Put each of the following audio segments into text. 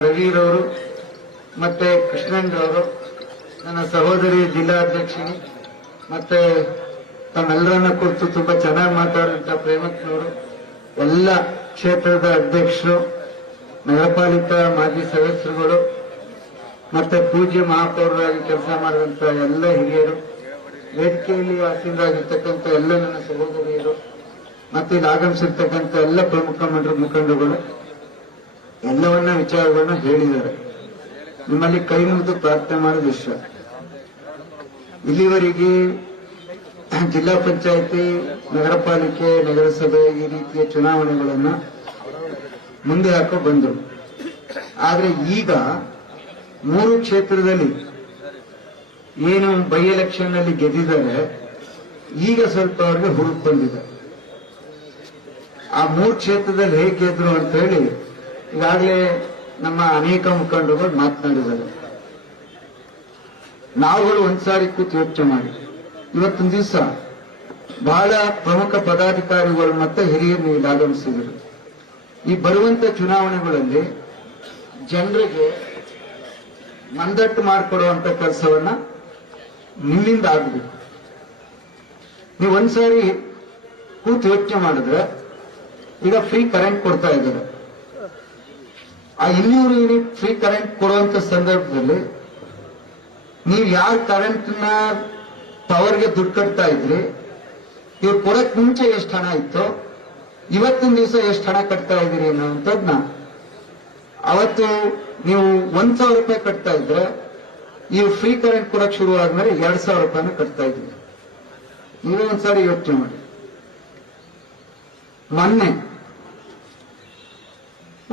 ರವಿರವರು ಮತ್ತೆ ಕೃಷ್ಣಣ್ಣರವರು, ನನ್ನ ಸಹೋದರಿ ಜಿಲ್ಲಾಧ್ಯಕ್ಷಿನಿ, ಮತ್ತೆ ತಮ್ಮೆಲ್ಲರನ್ನ ಕುರಿತು ತುಂಬಾ ಚೆನ್ನಾಗಿ ಮಾತಾಡುವಂತ ಪ್ರೇಮಕ್ಕನವರು, ಎಲ್ಲ ಕ್ಷೇತ್ರದ ಅಧ್ಯಕ್ಷರು, ನಗರ ಪಾಲಿಕಾ ಮಾಜಿ ಸದಸ್ಯರುಗಳು, ಮತ್ತೆ ಪೂಜ್ಯ ಮಹಾಪೌರರಾಗಿ ಕೆಲಸ ಮಾಡಿದಂತ ಎಲ್ಲ ಹಿರಿಯರು, ವೇದಿಕೆಯಲ್ಲಿ ಆಸೀನರಾಗಿರ್ತಕ್ಕಂಥ ಎಲ್ಲ ನನ್ನ ಸಹೋದರಿಯರು, ಮತ್ತೆ ಇಲ್ಲಿ ಆಗಮಿಸಿರ್ತಕ್ಕಂಥ ಎಲ್ಲ ಪ್ರಮುಖ ಮುಖಂಡರುಗಳು ಎಲ್ಲವನ್ನ ವಿಚಾರಗಳನ್ನ ಹೇಳಿದ್ದಾರೆ. ನಿಮ್ಮಲ್ಲಿ ಕೈ ಮುಗಿದು ಪ್ರಾರ್ಥನೆ ಮಾಡೋದು ಇಷ್ಟ. ಇಲ್ಲಿವರೆಗೆ ಜಿಲ್ಲಾ ಪಂಚಾಯಿತಿ, ನಗರ ಪಾಲಿಕೆ, ನಗರಸಭೆ ಈ ರೀತಿಯ ಚುನಾವಣೆಗಳನ್ನ ಮುಂದೆ ಹಾಕೋ ಬಂದರು. ಆದ್ರೆ ಈಗ 3 ಕ್ಷೇತ್ರದಲ್ಲಿ ಏನು ಬೈ ಎಲೆಕ್ಷನ್ ನಲ್ಲಿ ಗೆದ್ದಿದ್ದಾರೆ, ಈಗ ಸ್ವಲ್ಪ ಅವ್ರಿಗೆ ಹುರುಪು ಬಂದಿದೆ. ಆ 3 ಕ್ಷೇತ್ರದಲ್ಲಿ ಹೇಗೆ ಗೆದ್ರು ಅಂತ ಹೇಳಿ ಈಗಾಗಲೇ ನಮ್ಮ ಅನೇಕ ಮುಖಂಡರುಗಳು ಮಾತನಾಡಿದ್ದಾರೆ. ನಾವುಗಳು ಒಂದ್ಸಾರಿ ಕೂತು ಯೋಚನೆ ಮಾಡಿ, ಇವತ್ತಿನ ದಿವಸ ಬಹಳ ಪ್ರಮುಖ ಪದಾಧಿಕಾರಿಗಳು ಮತ್ತೆ ಹಿರಿಯರು ಇಲ್ಲಿ ಆಗಮಿಸಿದರು. ಈ ಬರುವಂತ ಚುನಾವಣೆಗಳಲ್ಲಿ ಜನರಿಗೆ ಮಂದಟ್ಟು ಮಾಡಿಕೊಡುವಂತ ಕೆಲಸವನ್ನ ನಿಮ್ಮಿಂದ ಆಗಬೇಕು. ನೀವು ಒಂದ್ಸಾರಿ ಕೂತು ಯೋಚನೆ ಮಾಡಿದ್ರೆ, ಈಗ ಫ್ರೀ ಕರೆಂಟ್ ಕೊಡ್ತಾ ಇದ್ದಾರೆ. ಆ 200 ಯೂನಿಟ್ ಫ್ರೀ ಕರೆಂಟ್ ಕೊಡುವಂತ ಸಂದರ್ಭದಲ್ಲಿ ನೀವು ಯಾರು ಕರೆಂಟ್ನ ಪವರ್ಗೆ ದುಡ್ಡು ಕಟ್ತಾ ಇದ್ರಿ, ಇವ್ರು ಕೊಡಕ್ ಮುಂಚೆ ಎಷ್ಟು ಹಣ ಇತ್ತು, ಇವತ್ತಿನ ದಿವಸ ಎಷ್ಟು ಹಣ ಕಟ್ತಾ ಇದ್ದೀರಿ ಅನ್ನೋಂಥದ್ನ, ಅವತ್ತು ನೀವು 1,000 ರೂಪಾಯಿ ಕಟ್ತಾ ಇದ್ರೆ, ಈ ಫ್ರೀ ಕರೆಂಟ್ ಕೊಡಕ್ ಶುರು ಆದ್ಮೇಲೆ 2,000 ರೂಪಾಯಿನ ಕಟ್ತಾ ಇದ್ರಿ. ನೀವೇ ಒಂದ್ಸಾರಿ ಯೋಚನೆ ಮಾಡಿ. ಮೊನ್ನೆ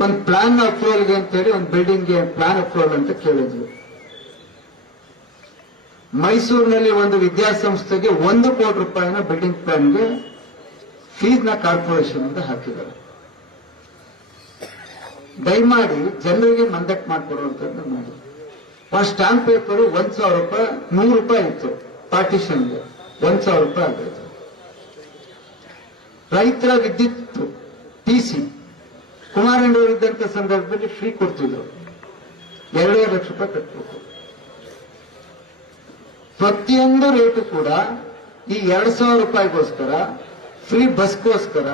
ಒಂದು ಪ್ಲಾನ್ ಅಪ್ರೂವಲ್ಗೆ ಅಂತೇಳಿ ಒಂದು ಬಿಲ್ಡಿಂಗ್ಗೆ ಪ್ಲಾನ್ ಅಪ್ರೂವಲ್ ಅಂತ ಕೇಳಿದ್ವಿ. ಮೈಸೂರಿನಲ್ಲಿ ಒಂದು ವಿದ್ಯಾಸಂಸ್ಥೆಗೆ 1 ಕೋಟಿ ರೂಪಾಯಿನ ಬಿಲ್ಡಿಂಗ್ ಪ್ಲಾನ್ಗೆ ಫೀಸ್ನ ಕಾರ್ಪೊರೇಷನ್ ಅಂತ ಹಾಕಿದ್ದಾರೆ. ದಯಮಾಡಿ ಜನರಿಗೆ ಮಂದಟ್ ಮಾಡಿಕೊಡುವಂಥದ್ದು ಮಾಡಿ. ಆ ಸ್ಟಾಂಪ್ ಪೇಪರ್ 1,000 ರೂಪಾಯಿ, 100 ರೂಪಾಯಿ ಇತ್ತು ಪಾರ್ಟಿಷನ್ಗೆ, 1,000 ರೂಪಾಯಿ ಆಗೈತೆ. ರೈತರ ವಿದ್ಯುತ್ ಟಿಸಿ ಕುಮಾರಣ್ಣವರು ಇದ್ದಂತ ಸಂದರ್ಭದಲ್ಲಿ ಫ್ರೀ ಕೊಡ್ತಿದ್ರು, 2.5 ಲಕ್ಷ ರೂಪಾಯಿ ಕಟ್ಟಬೇಕು. ಪ್ರತಿಯೊಂದು ರೇಟು ಕೂಡ ಈ 2,000 ರೂಪಾಯಿಗೋಸ್ಕರ, ಫ್ರೀ ಬಸ್ಗೋಸ್ಕರ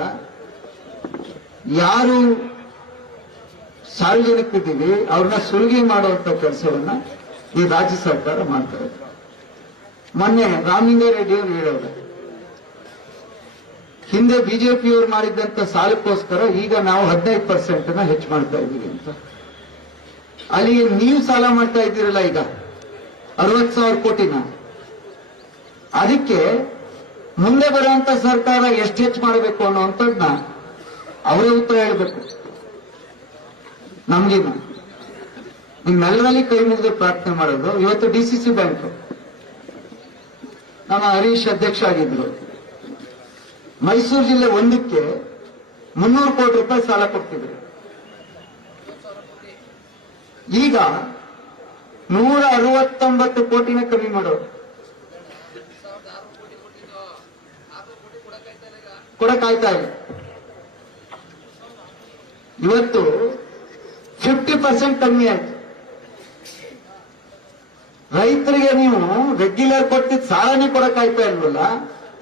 ಯಾರು ಸಾರ್ವಜನಿಕರಿದ್ದೀವಿ ಅವ್ರನ್ನ ಸುಲಿಗೆ ಮಾಡುವಂತ ಕೆಲಸವನ್ನ ಈ ರಾಜ್ಯ ಸರ್ಕಾರ ಮಾಡ್ತಾರೆ. ಮೊನ್ನೆ ರಾಮಲಿಂಗಾರೆಡ್ಡಿ ಅವರು ಹೇಳೋದು, ಹಿಂದೆ ಬಿಜೆಪಿಯವರು ಮಾಡಿದ್ದಂತ ಸಾಲಕ್ಕೋಸ್ಕರ ಈಗ ನಾವು 15% ಹೆಚ್ಚು ಮಾಡ್ತಾ ಇದ್ದೀವಿ ಅಂತ. ಅಲ್ಲಿ ನೀವು ಸಾಲ ಮಾಡ್ತಾ ಇದ್ದೀರಲ್ಲ ಈಗ 60,000 ಕೋಟಿನ, ಅದಕ್ಕೆ ಮುಂದೆ ಬರುವಂತ ಸರ್ಕಾರ ಎಷ್ಟು ಹೆಚ್ಚು ಮಾಡಬೇಕು ಅನ್ನುವಂಥದ್ದನ್ನ ಅವರೇ ಉತ್ತರ ಹೇಳಬೇಕು, ನಮ್ಗಿನ. ನಿಮ್ಮೆಲ್ಲರಲ್ಲಿ ಕೈ ಮುಗಿದು ಪ್ರಾರ್ಥನೆ ಮಾಡೋದು. ಇವತ್ತು ಡಿಸಿಸಿ ಬ್ಯಾಂಕ್ ನಮ್ಮ ಹರೀಶ್ ಅಧ್ಯಕ್ಷ ಆಗಿದ್ರು. ಮೈಸೂರು ಜಿಲ್ಲೆ ಒಂದಕ್ಕೆ 300 ಕೋಟಿ ರೂಪಾಯಿ ಸಾಲ ಕೊಡ್ತಿದ್ರು. ಈಗ 169 ಕೋಟಿನ ಕಮ್ಮಿ ಮಾಡೋರು, ಕೊಡಕ್ಕಾಯ್ತಾ ಇಲ್ಲ. ಇವತ್ತು 50% ಕಮ್ಮಿ ಆಯ್ತು. ರೈತರಿಗೆ ನೀವು ರೆಗ್ಯುಲರ್ ಕೊಟ್ಟಿದ್ದ ಸಾಲನೇ ಕೊಡಕ್ಕಾಯ್ತಾ ಇಲ್ವಲ್ಲ,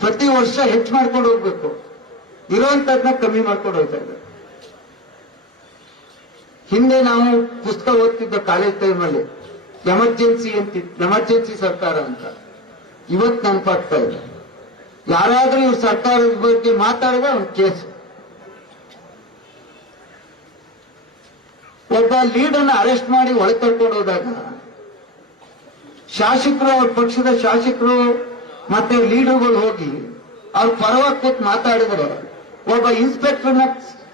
ಪ್ರತಿ ವರ್ಷ ಹೆಚ್ಚು ಮಾಡ್ಕೊಂಡು ಹೋಗ್ಬೇಕು, ಇರುವಂತದ್ನ ಕಮ್ಮಿ ಮಾಡ್ಕೊಂಡು ಹೋಗ್ತಾ ಇದ್ದಾರೆ. ಹಿಂದೆ ನಾವು ಪುಸ್ತಕ ಓದ್ತಿದ್ದ ಕಾಲೇಜ್ ಟೈಮಲ್ಲಿ ಎಮರ್ಜೆನ್ಸಿ ಸರ್ಕಾರ ಅಂತ, ಇವತ್ತು ನೆನಪಾಗ್ತಾ ಇದೆ. ಯಾರಾದ್ರೂ ಇವ್ರು ಸರ್ಕಾರದ ಬಗ್ಗೆ ಮಾತಾಡಿದ್ರೆ ಒಂದು ಕೇಸು. ಒಬ್ಬ ಲೀಡರ್ನ ಅರೆಸ್ಟ್ ಮಾಡಿ ಒಳಗೆ ಕರ್ಕೊಂಡು ಹೋದಾಗ ಶಾಸಕರು, ಅವ್ರ ಪಕ್ಷದ ಶಾಸಕರು ಮತ್ತೆ ಲೀಡರ್ಗಳು ಹೋಗಿ ಅವ್ರ ಪರವಾಗಿ ಕೂತ್ ಮಾತಾಡಿದ್ರೆ, ಒಬ್ಬ ಇನ್ಸ್ಪೆಕ್ಟರ್ನ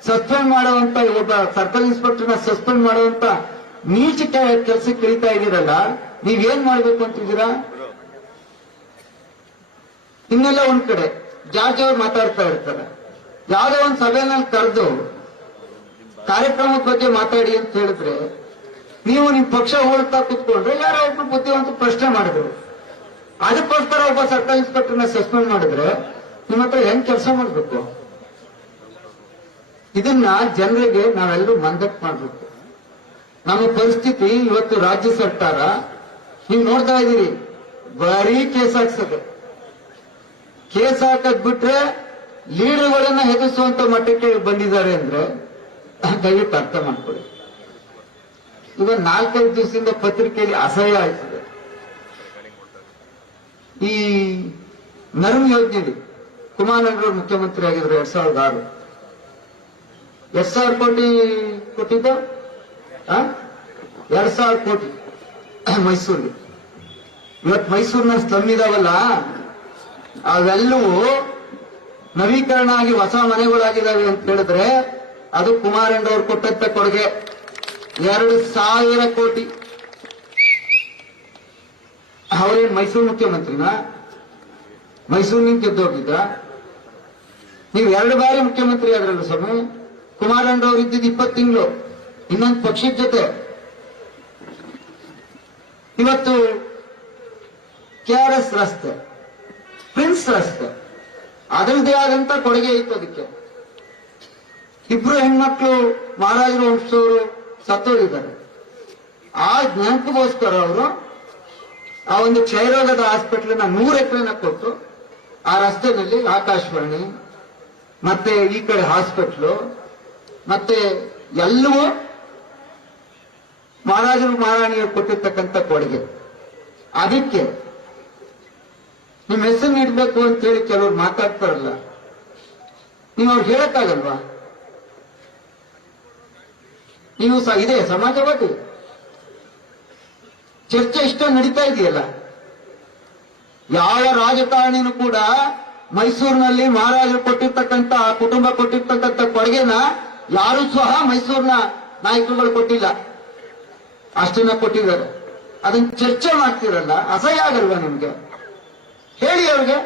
ಸಸ್ಪೆಂಡ್ ಮಾಡುವಂತ, ಒಬ್ಬ ಸರ್ಕಲ್ ಇನ್ಸ್ಪೆಕ್ಟರ್ನ ಸಸ್ಪೆಂಡ್ ಮಾಡುವಂತ ನೀಚ ಕೆಲಸಕ್ಕೆ ಇಳಿತಾ ಇದ್ದೀರಲ್ಲ, ನೀವೇನ್ ಮಾಡ್ಬೇಕು ಅಂತಿದ್ದೀರಾ? ಇನ್ನೆಲ್ಲ ಒಂದ್ ಕಡೆ ಜಾರ್ಜ್ ಅವ್ರು ಮಾತಾಡ್ತಾ ಇರ್ತಾರೆ, ಯಾವ್ದೋ ಒಂದ್ ಸಭೆನಲ್ಲಿ ಕರೆದು ಕಾರ್ಯಕ್ರಮದ ಬಗ್ಗೆ ಮಾತಾಡಿ ಅಂತ ಹೇಳಿದ್ರೆ, ನೀವು ನಿಮ್ ಪಕ್ಷ ಹೋಗ್ತಾ ಕೂತ್ಕೊಂಡ್ರೆ ಯಾರೋ ಒಬ್ರು ಬುದ್ಧಿವಂತ ಪ್ರಶ್ನೆ ಮಾಡಿದ್ರು, ಅದಕ್ಕೋಸ್ಕರ ಒಬ್ಬ ಸರ್ಕಲ್ ಇನ್ಸ್ಪೆಕ್ಟರ್ನ ಸಸ್ಪೆಂಡ್ ಮಾಡಿದ್ರೆ ನಿಮ್ಮ ಹತ್ರ ಹೆಂಗ್ ಕೆಲಸ ಮಾಡ್ಬೇಕು? ಇದನ್ನ ಜನರಿಗೆ ನಾವೆಲ್ಲರೂ ಮಂದಟ್ ಮಾಡಬೇಕು. ನಮ್ಮ ಪರಿಸ್ಥಿತಿ ಇವತ್ತು ರಾಜ್ಯ ಸರ್ಕಾರ ನೀವು ನೋಡ್ತಾ ಇದ್ದೀರಿ, ಬರೀ ಕೇಸ್ ಹಾಕ್ಸದೆ. ಕೇಸ್ ಹಾಕದ್ ಬಿಟ್ರೆ ಲೀಡರ್ಗಳನ್ನ ಹೆದರಿಸುವಂತ ಮಟ್ಟಕ್ಕೆ ಬಂದಿದ್ದಾರೆ ಅಂದ್ರೆ ದಯವಿಟ್ಟು ಅರ್ಥ ಮಾಡ್ಕೊಳ್ಳಿ. ಈಗ 4-5 ದಿವಸದಿಂದ ಪತ್ರಿಕೆಯಲ್ಲಿ ಅಸಹ್ಯ ಆಯ್ತದೆ. ಈ ನರ್ಮ್ ಯೋಜನೆಯಲ್ಲಿ ಕುಮಾರಣ್ಣವರು ಮುಖ್ಯಮಂತ್ರಿ ಆಗಿದ್ರು 2006. 2,000 ಕೋಟಿ ಕೊಟ್ಟಿದ್ದ, 2,000 ಕೋಟಿ ಮೈಸೂರಿಗೆ. ಇವತ್ತು ಮೈಸೂರಿನ ಸ್ಲಮ್ ಇದಾವಲ್ಲ, ಅವೆಲ್ಲವೂ ನವೀಕರಣ ಆಗಿ ಹೊಸ ಮನೆಗಳಾಗಿದ್ದಾವೆ ಅಂತ ಹೇಳಿದ್ರೆ ಅದು ಕುಮಾರಣ್ಣವ್ರು ಕೊಟ್ಟಂತ ಕೊಡುಗೆ 2,000 ಕೋಟಿ. ಅವರೇನು ಮೈಸೂರು ಮುಖ್ಯಮಂತ್ರಿನ? ಮೈಸೂರಿನಿಂದ ಗೆದ್ದೋಗಿದ್ರ? ನೀವು 2 ಬಾರಿ ಮುಖ್ಯಮಂತ್ರಿ ಆದ್ರಲ್ಲ ಸ್ವಾಮಿ. ಕುಮಾರಣ್ಣವ್ರು ಇದ್ದಿದ್ದು 20 ತಿಂಗಳು ಇನ್ನೊಂದು ಪಕ್ಷದ ಜೊತೆ. ಇವತ್ತು KRS ರಸ್ತೆ, ಪ್ರಿನ್ಸ್ ರಸ್ತೆ, ಅದರದೇ ಆದಂತ ಕೊಡುಗೆ ಇತ್ತು. ಅದಕ್ಕೆ 2 ಹೆಣ್ಮಕ್ಳು ಮಹಾರಾಜರ ವಂಶದವರು ಸತ್ತೋಗಿದ್ದಾರೆ. ಆ ನೆನಪಿಗೋಸ್ಕರ ಅವರು ಆ ಒಂದು ಕ್ಷಯರೋಗದ ಹಾಸ್ಪಿಟಲ್ನ 100 ಎಕರೆನ ಕೊಟ್ಟು ಆ ರಸ್ತೆನಲ್ಲಿ ಆಕಾಶವಾಣಿ ಮತ್ತೆ ಈ ಕಡೆ ಹಾಸ್ಪಿಟ್ಲು ಮತ್ತೆ ಎಲ್ಲವೂ ಮಹಾರಾಜರು ಮಹಾರಾಣಿಯರು ಕೊಟ್ಟಿರ್ತಕ್ಕಂಥ ಕೊಡುಗೆ. ಅದಕ್ಕೆ ನಿಮ್ಮ ಹೆಸರು ನೀಡಬೇಕು ಅಂತೇಳಿ ಕೆಲವರು ಮಾತಾಡ್ತಾರಲ್ಲ, ನೀವು ಅವ್ರು ಹೇಳಕ್ಕಾಗಲ್ವಾ? ನೀವು ಇದೆ ಸಮಾಜವಾದಿ ಚರ್ಚೆ ಇಷ್ಟ ನಡೀತಾ ಇದೆಯಲ್ಲ. ಯಾವ ರಾಜಕಾರಣಿನೂ ಕೂಡ ಮೈಸೂರಿನಲ್ಲಿ ಮಹಾರಾಜರು ಕೊಟ್ಟಿರ್ತಕ್ಕಂಥ ಕುಟುಂಬ ಕೊಟ್ಟಿರ್ತಕ್ಕಂಥ ಕೊಡುಗೆನ ಯಾರು ಸಹ ಮೈಸೂರಿನ ನಾಯಕರುಗಳು ಕೊಟ್ಟಿಲ್ಲ. ಅಷ್ಟನ್ನ ಕೊಟ್ಟಿದ್ದಾರೆ. ಅದನ್ನ ಚರ್ಚೆ ಮಾಡ್ತಿರಲ್ಲ, ಅಸಹ್ಯ ಆಗಲ್ವಾ ನಿಮ್ಗೆ? ಹೇಳಿ ಅವ್ರಿಗೆ.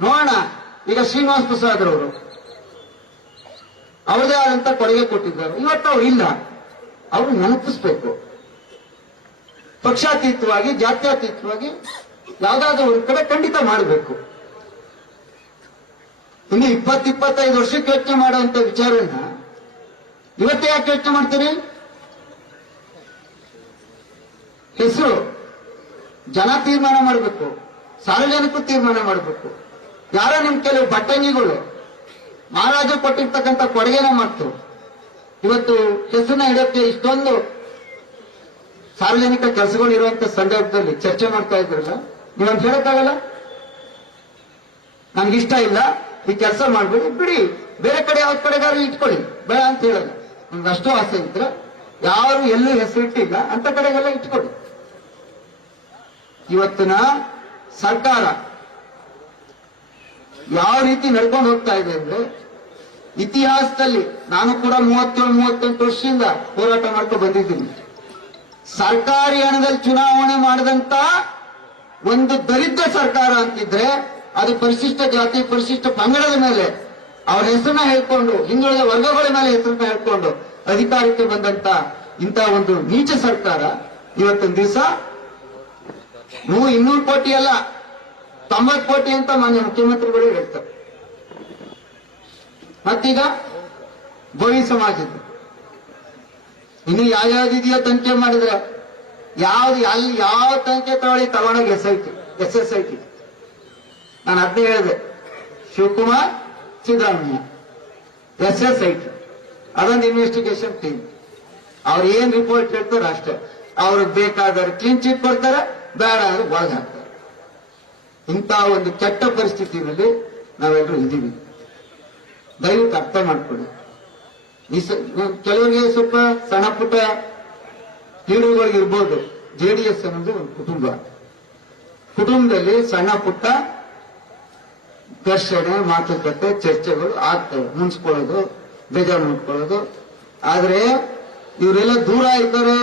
ನೋಡೋಣ. ಈಗ ಶ್ರೀನಿವಾಸ್ ಪ್ರಸಾದ್ ಅವರು ಅವರದೇ ಆದಂತ ಕೊಡುಗೆ ಕೊಟ್ಟಿದ್ದಾರೆ. ಇವತ್ತು ಅವ್ರು ಇಲ್ಲ. ಅವ್ರು ನೆನಪಿಸ್ಬೇಕು. ಪಕ್ಷಾತೀತವಾಗಿ ಜಾತ್ಯತೀತವಾಗಿ ಯಾವ್ದಾದ್ರು ಒಂದ್ ಕಡೆ ಖಂಡಿತ ಮಾಡಬೇಕು. ಇನ್ನು 20-25 ವರ್ಷಕ್ಕೆ ಯೋಚನೆ ಮಾಡುವಂತ ವಿಚಾರನ ಇವತ್ತೇ ಯಾಕೆ ಯೋಚನೆ ಮಾಡ್ತೀರಿ? ಹೆಸರು ಜನ ತೀರ್ಮಾನ ಮಾಡಬೇಕು, ಸಾರ್ವಜನಿಕರು ತೀರ್ಮಾನ ಮಾಡಬೇಕು. ಯಾರೋ ನಿಮ್ ಕೆಲವು ಬಟ್ಟಂಗಿಗಳು ಮಹಾರಾಜರು ಕೊಟ್ಟಿರ್ತಕ್ಕಂಥ ಕೊಡುಗೆನ ಮಾಡ್ತು ಇವತ್ತು ಹೆಸರನ್ನ ಇಡಕ್ಕೆ ಇಷ್ಟೊಂದು ಸಾರ್ವಜನಿಕ ಕೆಲಸಗಳು ಇರುವಂತ ಸಂದರ್ಭದಲ್ಲಿ ಚರ್ಚೆ ಮಾಡ್ತಾ ಇದ್ರಲ್ಲ, ನೀವಂತ ಹೇಳಕ್ಕಾಗಲ್ಲ. ನನ್ಗಿಷ್ಟ ಇಲ್ಲ, ಈ ಕೆಲಸ ಮಾಡ್ಬೇಡಿ, ಬಿಡಿ, ಬೇರೆ ಕಡೆ ಯಾವ ಕಡೆಗಾರು ಇಟ್ಕೊಳ್ಳಿ, ಬೇಡ ಅಂತ ಹೇಳಲ್ಲ. ನಿಮ್ಗೆ ಅಷ್ಟು ಆಸೆ ಇದ್ರೆ ಯಾರು ಎಲ್ಲೂ ಹೆಸರಿಟ್ಟಿಲ್ಲ ಅಂತ ಕಡೆಗೆಲ್ಲ ಇಟ್ಕೊಳ್ಳಿ. ಇವತ್ತಿನ ಸರ್ಕಾರ ಯಾವ ರೀತಿ ನಡ್ಕೊಂಡು ಹೋಗ್ತಾ ಇದೆ ಅಂದ್ರೆ, ಇತಿಹಾಸದಲ್ಲಿ ನಾನು ಕೂಡ 37-38 ವರ್ಷದಿಂದ ಹೋರಾಟ ಮಾಡ್ಕೊಂಡು ಬಂದಿದ್ದೀನಿ. ಸರ್ಕಾರಿ ಹಣದಲ್ಲಿ ಚುನಾವಣೆ ಮಾಡಿದಂತ ಒಂದು ದರಿದ್ರ ಸರ್ಕಾರ ಅಂತಿದ್ರೆ ಅದು ಪರಿಶಿಷ್ಟ ಜಾತಿ ಪರಿಶಿಷ್ಟ ಪಂಗಡದ ಮೇಲೆ ಅವರ ಹೆಸರನ್ನ ಹೇಳ್ಕೊಂಡು, ಹಿಂದುಳಿದ ವರ್ಗಗಳ ಮೇಲೆ ಹೆಸರನ್ನ ಹೇಳ್ಕೊಂಡು ಅಧಿಕಾರಕ್ಕೆ ಬಂದಂತ ಇಂಥ ಒಂದು ನೀಚ ಸರ್ಕಾರ ಇವತ್ತೊಂದು ದಿವಸ 200 ಕೋಟಿ ಅಲ್ಲ 90 ಕೋಟಿ ಅಂತ ಮಾನ್ಯ ಮುಖ್ಯಮಂತ್ರಿಗಳು ಹೇಳ್ತಾರೆ. ಮತ್ತೀಗ ಗೋವಿ ಸಮಾಜದ್ದು ಇನ್ನು ಯಾವ್ಯಾವ್ದಿದೆಯೋ ತನಿಖೆ ಮಾಡಿದ್ರೆ ಅಲ್ಲಿ ಯಾವ ತನಿಖೆ ತಗೊಂಡೋಗಿ SSIT ನಾನು ಅದನ್ನೇ ಹೇಳಿದೆ. ಶಿವಕುಮಾರ್ ಸಿದ್ದರಾಮಯ್ಯ SSIT ಅದೊಂದು ಇನ್ವೆಸ್ಟಿಗೇಷನ್ ಟೀಮ್. ಅವ್ರು ಏನ್ ರಿಪೋರ್ಟ್ ಹೇಳ್ತಾರೆ ಅಷ್ಟೇ. ಅವ್ರಿಗೆ ಬೇಕಾದ್ರೆ ಕ್ಲೀನ್ ಚಿಟ್ ಕೊಡ್ತಾರೆ, ಬೇಡ ಅಂದ್ರೆ ಒಳಗೆ ಹಾಕ್ತಾರೆ. ಇಂಥ ಒಂದು ಕೆಟ್ಟ ಪರಿಸ್ಥಿತಿನಲ್ಲಿ ನಾವೆಲ್ಲರೂ ಇದ್ದೀವಿ. ದಯವಿಟ್ಟು ಅರ್ಥ ಮಾಡ್ಕೊಳ್ಳಿ. ಕೆಲವರಿಗೆ ಸ್ವಲ್ಪ ಸಣ್ಣ ಪುಟ್ಟ ಲೀಡರ್ಗಳಿಗೆ ಇರ್ಬೋದು. JDS ಅನ್ನೋದು ಒಂದು ಕುಟುಂಬದಲ್ಲಿ ಸಣ್ಣ ಪುಟ್ಟ ಘರ್ಷಣೆ ಮಾತುಕತೆ ಚರ್ಚೆಗಳು ಆಗ್ತವೆ, ಮುನ್ಸ್ಕೊಳ್ಳೋದು, ಬೇಜಾರು ಮಾಡ್ಕೊಳ್ಳೋದು. ಆದ್ರೆ ಇವರೆಲ್ಲ ದೂರ ಇದ್ದಾರೆ,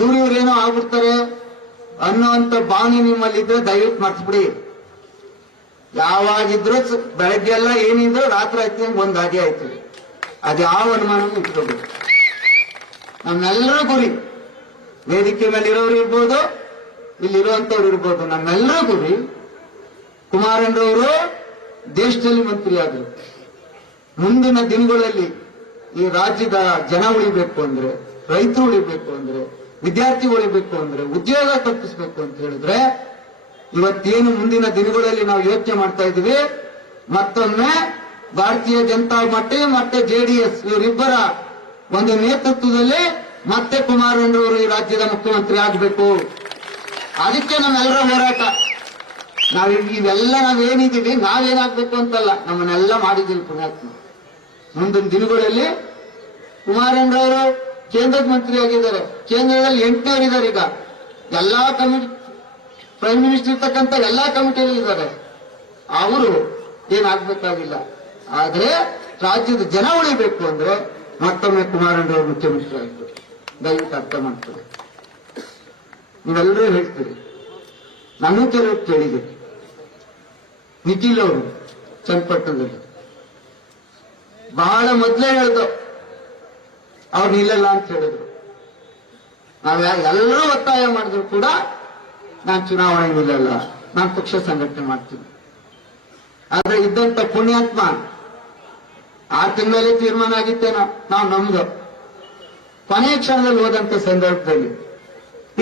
ಇವ್ರೇನೋ ಆಗ್ಬಿಡ್ತಾರೆ ಅನ್ನೋಂಥ ಭಾವನೆ ನಿಮ್ಮಲ್ಲಿದ್ರೆ ದಯವಿಟ್ಟು ಮರ್ತ್ಬಿಡಿ. ಯಾವಾಗಿದ್ರು ಬೆಳಗ್ಗೆ ಎಲ್ಲ ಏನಿದ್ರು ರಾತ್ರಿ ಆಯ್ತು ಒಂದ್ ಹಾಗೆ ಆಯ್ತು. ಅದ್ಯಾವ ಅನುಮಾನವೂ ಇಟ್ಕೋಬೇಕು. ನಮ್ಮೆಲ್ಲರ ಗುರಿ, ವೇದಿಕೆ ಮೇಲೆ ಇರೋರು ಇರ್ಬೋದು, ಇಲ್ಲಿರುವಂತವ್ರು ಇರ್ಬೋದು, ನಮ್ಮೆಲ್ಲರ ಗುರಿ ಕುಮಾರಣ್ಣರವರು ದೇಶದಲ್ಲಿ ಮಂತ್ರಿ ಆದರು. ಮುಂದಿನ ದಿನಗಳಲ್ಲಿ ಈ ರಾಜ್ಯದ ಜನ ಉಳಿಬೇಕು ಅಂದ್ರೆ, ರೈತರು ಉಳಿಬೇಕು ಅಂದ್ರೆ, ವಿದ್ಯಾರ್ಥಿ ಉಳಿಬೇಕು ಅಂದ್ರೆ, ಉದ್ಯೋಗ ಕಲ್ಪಿಸಬೇಕು ಅಂತ ಹೇಳಿದ್ರೆ ಇವತ್ತೇನು ಮುಂದಿನ ದಿನಗಳಲ್ಲಿ ನಾವು ಯೋಚನೆ ಮಾಡ್ತಾ ಇದ್ದೀವಿ, ಮತ್ತೊಮ್ಮೆ ಭಾರತೀಯ ಜನತಾ ಪಾರ್ಟಿ ಮತ್ತೆ ಜೆಡಿಎಸ್ ಇವರಿಬ್ಬರ ಒಂದು ನೇತೃತ್ವದಲ್ಲಿ ಮತ್ತೆ ಕುಮಾರಣ್ಣನವರು ಈ ರಾಜ್ಯದ ಮುಖ್ಯಮಂತ್ರಿ ಆಗಬೇಕು. ಅದಕ್ಕೆ ನಮ್ಮೆಲ್ಲರ ಹೋರಾಟ. ಇವೆಲ್ಲ ನಾವೇನಿದ್ದೀವಿ ನಾವೇನಾಗ್ಬೇಕು ಅಂತಲ್ಲ, ನಮ್ಮನ್ನೆಲ್ಲ ಮಾಡಿದ್ದೀವಿ ಪುಣ್ಯಾತ್ಮ. ಮುಂದಿನ ದಿನಗಳಲ್ಲಿ ಕುಮಾರಣ್ಣನವರು ಕೇಂದ್ರದ ಮಂತ್ರಿ ಆಗಿದ್ದಾರೆ, ಕೇಂದ್ರದಲ್ಲಿ 8ನವರಿದ್ದಾರೆ. ಈಗ ಎಲ್ಲಾ ಕಮಿಟಿ ಪ್ರೈಮ್ ಮಿನಿಸ್ಟರ್ ಇರ್ತಕ್ಕಂಥ ಎಲ್ಲಾ ಕಮಿಟಿಯಲ್ಲಿ ಇದ್ದಾರೆ. ಅವರು ಏನಾಗ್ಬೇಕಾಗಿಲ್ಲ. ಆದ್ರೆ ರಾಜ್ಯದ ಜನ ಉಳಿಬೇಕು ಅಂದ್ರೆ ಮತ್ತೊಮ್ಮೆ ಕುಮಾರಣ್ಣನವರು ಮುಖ್ಯಮಂತ್ರಿ ಆಗಬೇಕು. ದಯವಿಟ್ಟು ಅರ್ಥ ಮಾಡ್ತಾರೆ. ನೀವೆಲ್ಲರೂ ಹೇಳ್ತೀರಿ, ನಾನು ಕೆಲವು ಕೇಳಿದೆ. ನಿಖಿಲ್ ಅವರು ಚನ್ನಪಟ್ಟಣದಲ್ಲಿ ಬಹಳ ಮೊದಲೇ ಹೇಳಿದ್ರು ಅವ್ರು ನಿಲ್ಲಲ್ಲ ಅಂತ ಹೇಳಿದ್ರು. ಎಲ್ಲರೂ ಒತ್ತಾಯ ಮಾಡಿದ್ರು ಕೂಡ ನಾನು ಚುನಾವಣೆ ನಿಲ್ಲಲ್ಲ, ನಾನು ಪಕ್ಷ ಸಂಘಟನೆ ಮಾಡ್ತೀನಿ. ಆದ್ರೆ ಇದ್ದಂತ ಪುಣ್ಯಾತ್ಮ 6 ತಿಂಗಳಲ್ಲಿ ತೀರ್ಮಾನ ಆಗಿತ್ತೇನೋ, ನಾವು ನಮ್ದು ಕೊನೆಯ ಕ್ಷಣದಲ್ಲಿ ಹೋದಂತ ಸಂದರ್ಭದಲ್ಲಿ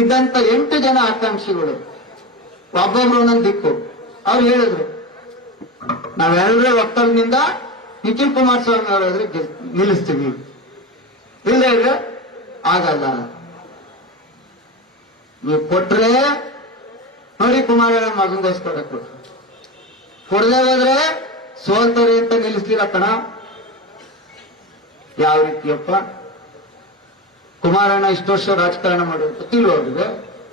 ಇದ್ದಂತ 8 ಜನ ಆಕಾಂಕ್ಷಿಗಳು ಒಬ್ಬೊಬ್ರು ಒಂದೊಂದು ದಿಕ್ಕು. ಅವ್ರು ಹೇಳಿದ್ರು ನಾವೆಲ್ಲರೂ ಒಕ್ಕಲಿನಿಂದ ನಿಖಿಲ್ ಕುಮಾರಸ್ವಾಮಿ ಅವರಾದ್ರೆ ನಿಲ್ಲಿಸ್ತೀವಿ, ಇಲ್ಲ ಇದ್ರೆ ಆಗಲ್ಲ. ನೀವು ಕೊಟ್ರೆ ನೋಡಿ, ಕುಮಾರಣ್ಣ ಮಗನಿಗೋಸ್ಕರ ಕೊಟ್ರು. ಕೊಡದೆ ಹೋದ್ರೆ ಸೋಲ್ತಾರೆ ಅಂತ ನಿಲ್ಲಿಸ್ತೀರ ಕಣ. ಯಾವ ರೀತಿಯಪ್ಪ? ಕುಮಾರಣ್ಣ ಇಷ್ಟು ವರ್ಷ ರಾಜಕಾರಣ ಮಾಡೋದು ಗೊತ್ತಿಲ್ವ ಅವ್ರಿಗೆ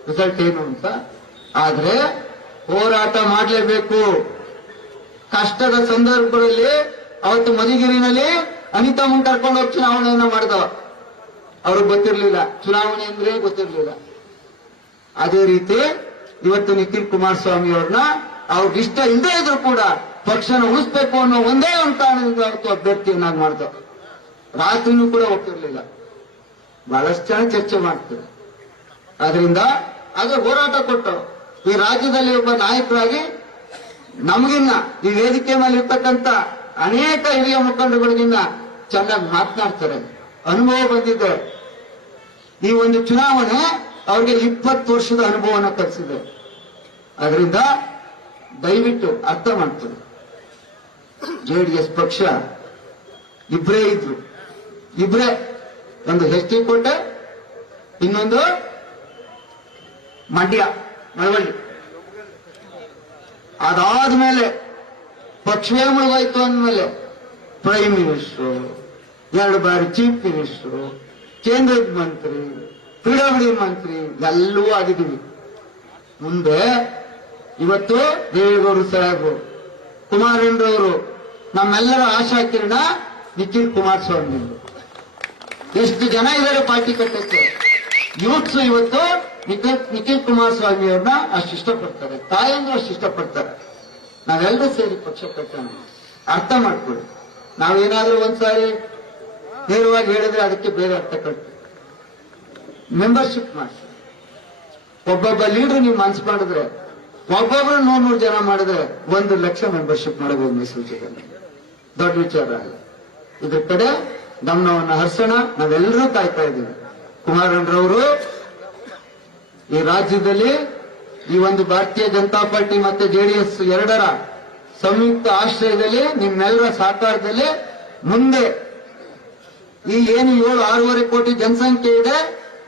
ರಿಸಲ್ಟ್ ಏನು ಅಂತ? ಆದ್ರೆ ಹೋರಾಟ ಮಾಡಲೇಬೇಕು. ಕಷ್ಟದ ಸಂದರ್ಭಗಳಲ್ಲಿ ಅವತ್ತು ಮಧುಗಿರಿನಲ್ಲಿ ಅನಿತಾ ಮುಂಡ್ ಕರ್ಕೊಂಡು ಹೋಗಿ ಚುನಾವಣೆಯನ್ನ ಮಾಡಿದವ. ಅವ್ರಿಗೆ ಗೊತ್ತಿರ್ಲಿಲ್ಲ ಚುನಾವಣೆ ಅಂದ್ರೆ ಗೊತ್ತಿರ್ಲಿಲ್ಲ. ಅದೇ ರೀತಿ ಇವತ್ತು ನಿಖಿಲ್ ಕುಮಾರಸ್ವಾಮಿ ಅವ್ರನ್ನ ಅವ್ರಿಗೆ ಇಷ್ಟ ಇಲ್ಲದೆ ಇದ್ರು ಕೂಡ ಪಕ್ಷನ ಉಳಿಸ್ಬೇಕು ಅನ್ನೋ ಒಂದೇ ಒಂದು ಕಾರಣದಿಂದ ಅವತ್ತು ಅಭ್ಯರ್ಥಿಯನ್ನಾಗಿ ಮಾಡ್ದವ. ರಾತ್ರಿನೂ ಕೂಡ ಹೋಗ್ತಿರ್ಲಿಲ್ಲ. ಬಹಳಷ್ಟು ಜನ ಚರ್ಚೆ ಮಾಡ್ತಾರೆ. ಆದ್ರಿಂದ ಅದು ಹೋರಾಟ ಕೊಟ್ಟು ಈ ರಾಜ್ಯದಲ್ಲಿ ಒಬ್ಬ ನಾಯಕರಾಗಿ ನಮಗಿನ್ನ ಈ ವೇದಿಕೆ ಮೇಲೆ ಇರ್ತಕ್ಕಂಥ ಅನೇಕ ಹಿರಿಯ ಮುಖಂಡಗಳಿಗಿನ್ನ ಚೆನ್ನಾಗಿ ಮಾತನಾಡ್ತಾರೆ, ಅನುಭವ ಬಂದಿದೆ. ಈ ಒಂದು ಚುನಾವಣೆ ಅವ್ರಿಗೆ 20 ವರ್ಷದ ಅನುಭವನ ಕಲಿಸಿದೆ. ಅದರಿಂದ ದಯವಿಟ್ಟು ಅರ್ಥ ಮಾಡ್ತಾರೆ. ಜೆಡಿಎಸ್ ಪಕ್ಷ ಇಬ್ಬರೇ ಇದ್ರು, ಇಬ್ಬರೇ, ಒಂದು ಎಚ್ ಡಿ ಕೋಟೆ, ಇನ್ನೊಂದು ಮಂಡ್ಯ ಮಳವಳ್ಳಿ. ಅದಾದ್ಮೇಲೆ ಪಕ್ಷವೇ ಮುಳುಗೋಯ್ತು ಅಂದ್ಮೇಲೆ ಪ್ರೈಮ್ ಮಿನಿಸ್ಟರು, 2 ಬಾರಿ ಚೀಫ್ ಮಿನಿಸ್ಟರು, ಕೇಂದ್ರದ ಮಂತ್ರಿ, ಪಿಡಬ್ಲ್ಯೂ ಮಂತ್ರಿ ಎಲ್ಲವೂ ಆಗಿದ್ದೀವಿ. ಮುಂದೆ ಇವತ್ತು ದೇವೇಗೌಡರು ಸಾಹೇಬರು, ಕುಮಾರಣ್ಣನವರು, ನಮ್ಮೆಲ್ಲರ ಆಶಾ ಕಿರಣ ನಿಖಿಲ್ ಕುಮಾರಸ್ವಾಮಿ. ಎಷ್ಟು ಜನ ಇದ್ದಾರೆ ಪಾರ್ಟಿ ಕಟ್ಟಕ್ಕೆ? ಯೂತ್ಸ್ ಇವತ್ತು ನಿಖಿಲ್ ಕುಮಾರಸ್ವಾಮಿ ಅವ್ರನ್ನ ಅಷ್ಟು ಇಷ್ಟಪಡ್ತಾರೆ, ತಾಯಂದ್ರು ಅಷ್ಟು ಇಷ್ಟಪಡ್ತಾರೆ. ನಾವೆಲ್ಲರೂ ಸೇರಿ ಪಕ್ಷ ಕಟ್ಟೋಣ. ಅರ್ಥ ಮಾಡ್ಕೊಳ್ಳಿ. ನಾವೇನಾದ್ರೂ ಒಂದ್ಸಾರಿ ನೇರವಾಗಿ ಹೇಳಿದ್ರೆ ಅದಕ್ಕೆ ಬೇರೆ ಅರ್ಥ ಕಟ್ಟಿ ಮೆಂಬರ್ಶಿಪ್ ಮಾಡಿ. ಒಬ್ಬೊಬ್ಬ ಲೀಡರ್ ನೀವು ಮನ್ಸು ಮಾಡಿದ್ರೆ, ಒಬ್ಬೊಬ್ರು 100 ಜನ ಮಾಡಿದ್ರೆ 1 ಲಕ್ಷ ಮೆಂಬರ್ಶಿಪ್ ಮಾಡಬಹುದು ಮೈಸೂರು ಜಿಲ್ಲೆಯಲ್ಲಿ. ದೊಡ್ಡ ವಿಚಾರ ಅಲ್ಲ. ಇದ್ರ ಕಡೆ ಗಮನವನ್ನು ಹರಿಸೋಣ. ನಾವೆಲ್ಲರೂ ಕಾಯ್ತಾ ಇದ್ದೀವಿ. ಕುಮಾರಣ್ಣನವರು ಈ ರಾಜ್ಯದಲ್ಲಿ ಈ ಒಂದು ಭಾರತೀಯ ಜನತಾ ಪಾರ್ಟಿ ಮತ್ತೆ ಜೆಡಿಎಸ್ ಎರಡರ ಸಂಯುಕ್ತ ಆಶ್ರಯದಲ್ಲಿ ನಿಮ್ಮೆಲ್ಲರ ಸಹಕಾರದಲ್ಲಿ ಮುಂದೆ ಈ ಏನು 6.5 ಕೋಟಿ ಜನಸಂಖ್ಯೆ ಇದೆ,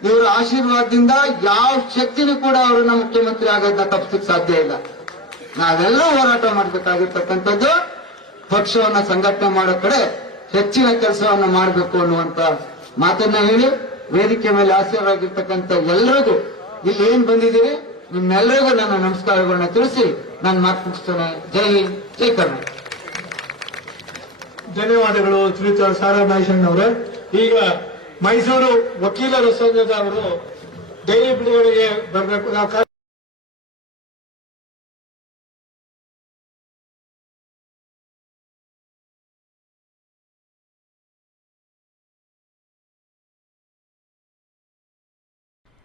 ಇವರ ಆಶೀರ್ವಾದದಿಂದ ಯಾವ ಶಕ್ತಿನೂ ಕೂಡ ಅವರನ್ನ ಮುಖ್ಯಮಂತ್ರಿ ಆಗೋದನ್ನ ತಪ್ಪಿಸಕ್ಕೆ ಸಾಧ್ಯ ಇಲ್ಲ. ನಾವೆಲ್ಲ ಹೋರಾಟ ಮಾಡಬೇಕಾಗಿರ್ತಕ್ಕಂಥದ್ದು ಪಕ್ಷವನ್ನ ಸಂಘಟನೆ ಮಾಡೋ ಕಡೆ ಹೆಚ್ಚಿನ ಕೆಲಸವನ್ನ ಮಾಡಬೇಕು ಅನ್ನುವಂತ ಮಾತನ್ನ ಹೇಳಿ, ವೇದಿಕೆ ಮೇಲೆ ಆಸೀನರಾಗಿರ್ತಕ್ಕಂಥ ಎಲ್ಲರಿಗೂ, ಇಲ್ಲಿ ಏನ್ ಬಂದಿದ್ದೀರಿ ನಿಮ್ಮೆಲ್ಲರಿಗೂ ನನ್ನ ನಮಸ್ಕಾರಗಳನ್ನ ತಿಳಿಸಿ ನಾನು ಮಾತು ಮುಗಿಸ್ತೇನೆ. ಜೈ ಹಿಂದ್, ಜೈ ಕರ್ನಾಟಕ. ಧನ್ಯವಾದಗಳು ಶ್ರೀಯುತ ಸಾರಾ ಮಹೇಶಣ್ಣ ಅವರೇ. ಈಗ ಮೈಸೂರು ವಕೀಲರ ಸಂಘದವರು ಡೈಲಿ ಬಿಡುಗಡೆಗೆ ಬರಬೇಕು. ನಾವು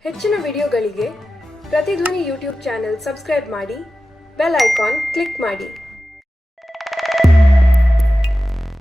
ಹೆಚ್ಚಿನ ವಿಡಿಯೋಗಳಿಗೆ ಪ್ರತಿಧ್ವನಿ ಯೂಟ್ಯೂಬ್ ಚಾನೆಲ್ ಸಬ್ಸ್ಕ್ರೈಬ್ ಮಾಡಿ, ಬೆಲ್ ಐಕಾನ್ ಕ್ಲಿಕ್ ಮಾಡಿ.